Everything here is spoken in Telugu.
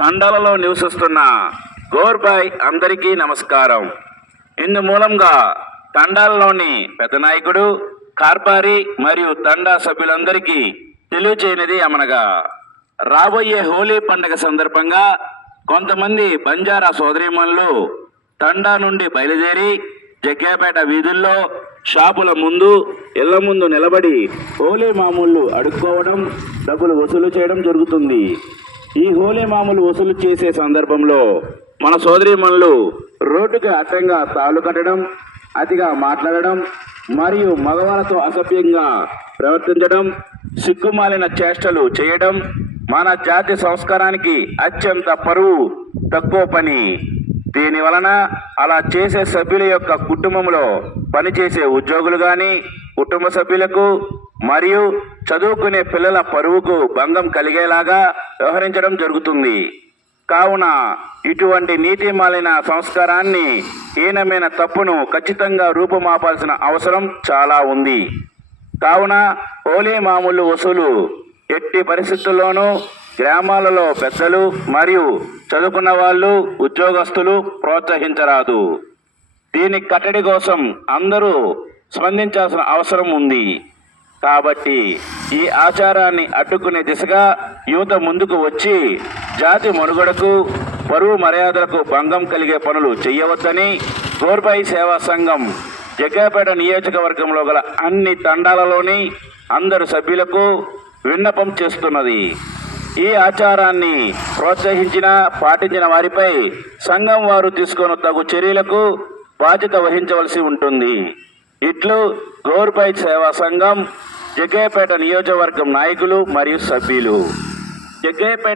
తండాలలో నివసిస్తున్న గోర్బాయ్ అందరికీ నమస్కారం. ఇందు మూలంగా తండాలలోని పెద్ద నాయకుడు కార్పారి మరియు తండా సభ్యులందరికీ తెలియచేయనిది అమనగా. రాబోయే హోలీ పండుగ సందర్భంగా కొంతమంది బంజారా సోదరిమణులు తండా నుండి బయలుదేరి జగ్గేపేట వీధుల్లో షాపుల ముందు ఇళ్ళ ముందు నిలబడి హోలీ మామూళ్ళు అడుక్కోవడం డబ్బులు వసూలు చేయడం జరుగుతుంది. ఈ హోలీ మామూలు వసూలు చేసే సందర్భంలో మన సోదరిమణులు రోడ్డుకి అడ్డంగా తాళ్ళు కట్టడం అతిగా మాట్లాడడం మరియు మగవాళ్ళతో అసభ్యంగా ప్రవర్తించడం సిగ్గుమాలిన చేష్టలు చేయడం మన జాతి సంస్కారానికి అత్యంత పరువు తక్కువ పని. దీని వలన అలా చేసే సభ్యుల యొక్క కుటుంబంలో పనిచేసే ఉద్యోగులు కానీ కుటుంబ సభ్యులకు మరియు చదువుకునే పిల్లల పరువుకు భంగం కలిగేలాగా వ్యవహరించడం జరుగుతుంది. కావున ఇటువంటి నీతిమాలిన సంస్కారాన్ని హీనమైన తప్పును ఖచ్చితంగా రూపుమాపాల్సిన అవసరం చాలా ఉంది. కావున హోలీ మామూలు వసూలు ఎట్టి పరిస్థితుల్లోనూ గ్రామాలలో పెద్దలు మరియు చదువుకున్న వాళ్ళు ఉద్యోగస్తులు ప్రోత్సహించరాదు. దీని కట్టడి కోసం అందరూ స్పందించాల్సిన అవసరం ఉంది. కాబట్టి ఈ ఆచారాన్ని అడ్డుకునే దిశగా యువత ముందుకు వచ్చి జాతి మనుగడకు పరువు మర్యాదలకు భంగం కలిగే పనులు చేయవద్దని గోర్బాయి సేవా సంఘం జగ్గాపేట నియోజకవర్గంలో గల అన్ని తండాలలోని అందరు సభ్యులకు విన్నపం చేస్తున్నది. ఈ ఆచారాన్ని ప్రోత్సహించిన పాటించిన వారిపై సంఘం వారు తీసుకొని తగు చర్యలకు బాధ్యత వహించవలసి ఉంటుంది. ఇట్లు గోర్బై సేవా సంఘం జగ్గయ్యపేట నియోజకవర్గం నాయకులు మరియు సభ్యులు. జగ్గయ్యపేట